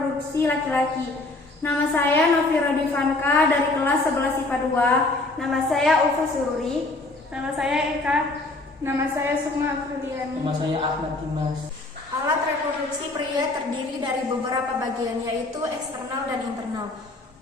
reproduksi laki-laki. Nama saya Novira Divanka dari kelas 11 IPA 2. Nama saya Ulfa Sururi. Nama saya Eka. Nama saya Sukma Apriliani. Nama saya Ahmad Dimas. Alat reproduksi pria terdiri dari beberapa bagian, yaitu eksternal dan internal.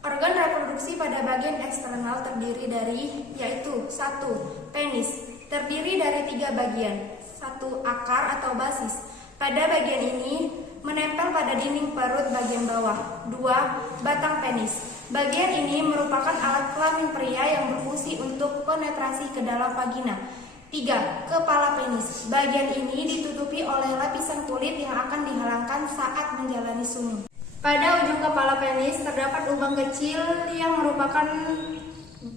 Organ reproduksi pada bagian eksternal terdiri dari, yaitu 1. Penis, terdiri dari 3 bagian. 1. Akar atau basis. Pada bagian ini menempel pada dinding perut bagian bawah. 2. Batang penis. Bagian ini merupakan alat kelamin pria yang berfungsi untuk penetrasi ke dalam vagina. 3. Kepala penis. Bagian ini ditutupi oleh lapisan kulit yang akan dihalangkan saat menjalani sumi. Pada ujung kepala penis terdapat lubang kecil yang merupakan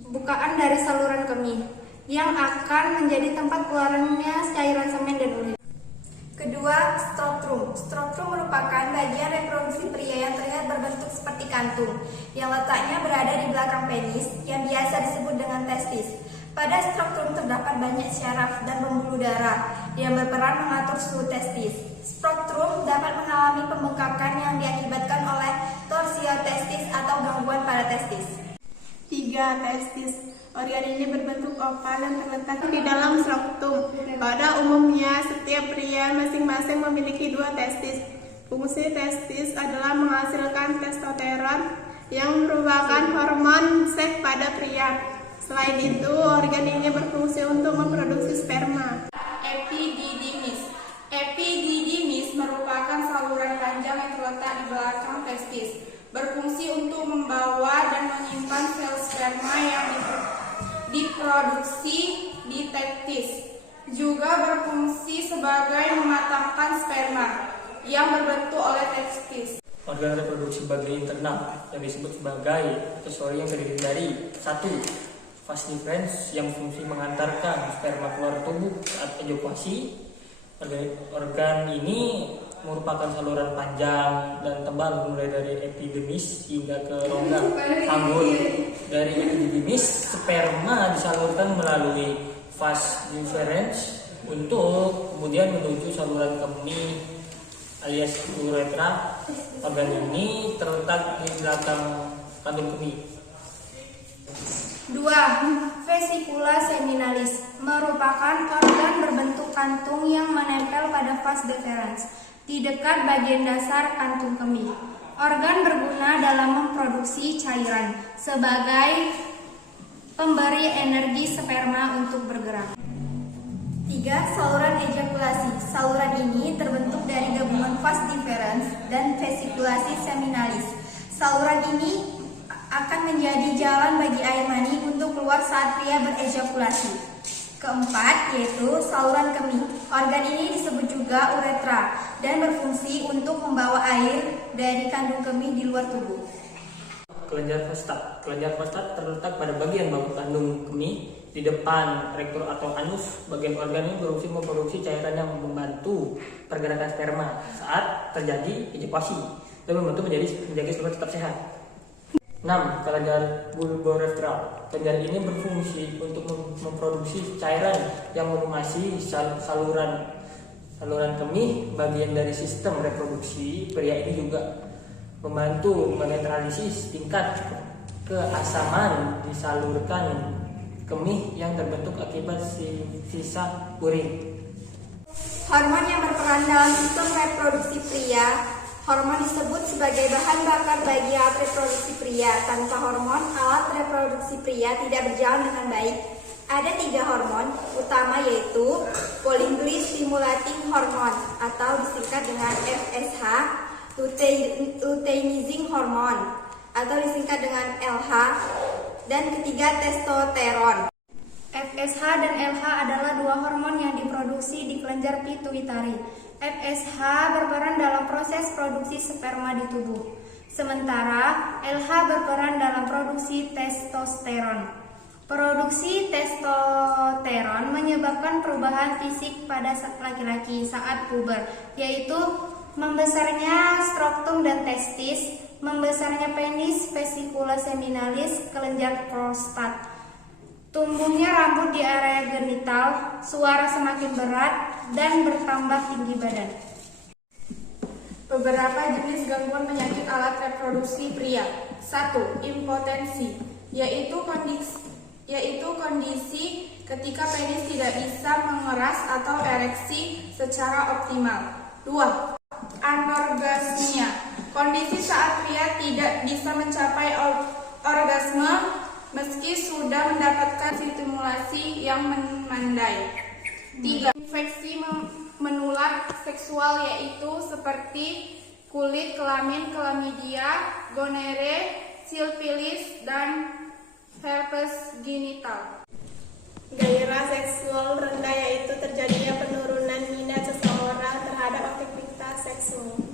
bukaan dari saluran kemih yang akan menjadi tempat keluarnya cairan semen dan urin. Kedua, scrotum. Scrotum merupakan bagian reproduksi pria yang terlihat berbentuk seperti kantung, yang letaknya berada di belakang penis, yang biasa disebut dengan testis. Pada scrotum terdapat banyak syaraf dan pembuluh darah yang berperan mengatur suhu testis. Scrotum dapat mengalami pembengkakan yang diakibatkan oleh torsiotestis atau gangguan pada testis. 3. Testis. Organ ini berbentuk oval dan terletak di dalam scrotum. Pada umumnya, setiap pria masing-masing memiliki 2 testis. Fungsi testis adalah menghasilkan testosteron yang merupakan hormon seks pada pria. Selain itu, organ ini berfungsi untuk memproduksi sperma. Epididymis. Epididymis merupakan saluran panjang yang terletak di belakang testis, berfungsi untuk membawa dan menyimpan sel sperma yang diproduksi di testis. Juga berfungsi sebagai mematangkan sperma yang berbentuk oleh testis. Organ reproduksi bagian internal yang disebut sebagai aksesori yang terdiri dari 1. Vas deferens yang berfungsi mengantarkan sperma keluar tubuh saat ejakulasi. Organ ini merupakan saluran panjang dan tebal mulai dari epidermis hingga ke rongga tanggul. Dari epidermis, sperma disalurkan melalui vas deferens untuk kemudian menuju saluran kemih alias uretra. Organ ini terletak di belakang kantung kemih. 2. Vesicula seminalis merupakan organ berbentuk kantung yang menempel pada vas deferens di dekat bagian dasar kantung kemih. Organ berguna dalam memproduksi cairan sebagai pemberi energi sperma untuk bergerak. 3. Saluran ejakulasi. Saluran ini terbentuk dari gabungan vas deferens dan vesikulasi seminalis. Saluran ini akan menjadi jalan bagi air mani untuk keluar saat pria berejakulasi. 4. Yaitu saluran kemih. Organ ini disebut juga uretra dan berfungsi untuk membawa air dari kandung kemih di luar tubuh. Kelenjar prostat. Kelenjar prostat terletak pada bagian bawah kandung kemih di depan rektor atau anus. Bagian organ ini berfungsi memproduksi cairan yang membantu pergerakan sperma saat terjadi ejakulasi dan membantu menjaga sperma tetap sehat. 6. Kelenjar bulboretral. Kelenjar ini berfungsi untuk memproduksi cairan yang melumasi saluran kemih. Bagian dari sistem reproduksi pria ini juga membantu menetralisis tingkat keasaman disalurkan kemih yang terbentuk akibat sisa urin. Hormon yang berperan dalam sistem reproduksi pria. Hormon disebut sebagai bahan bakar bagi alat reproduksi pria. Tanpa hormon, alat reproduksi pria tidak berjalan dengan baik. Ada 3 hormon utama, yaitu follicle stimulating hormone atau disingkat dengan FSH, luteinizing hormone atau disingkat dengan LH, dan ketiga testosteron. FSH dan LH adalah 2 hormon yang diproduksi di kelenjar pituitari. FSH berperan dalam proses produksi sperma di tubuh, sementara LH berperan dalam produksi testosteron. Produksi testosteron menyebabkan perubahan fisik pada laki-laki saat puber, yaitu membesarnya scrotum dan testis, membesarnya penis, vesicula seminalis, kelenjar prostat, tumbuhnya rambut di area genital, suara semakin berat, dan bertambah tinggi badan. Beberapa jenis gangguan penyakit alat reproduksi pria. 1. Impotensi, yaitu kondisi ketika penis tidak bisa mengeras atau ereksi secara optimal. 2. Anorgasmia, kondisi saat pria tidak bisa mencapai orgasme meski sudah mendapatkan stimulasi yang memadai. 3. Infeksi menular seksual, yaitu seperti kulit, kelamin, chlamydia, gonore, sifilis, dan herpes genital. Gairah seksual rendah, yaitu terjadinya penurunan minat seseorang terhadap aktivitas seksual.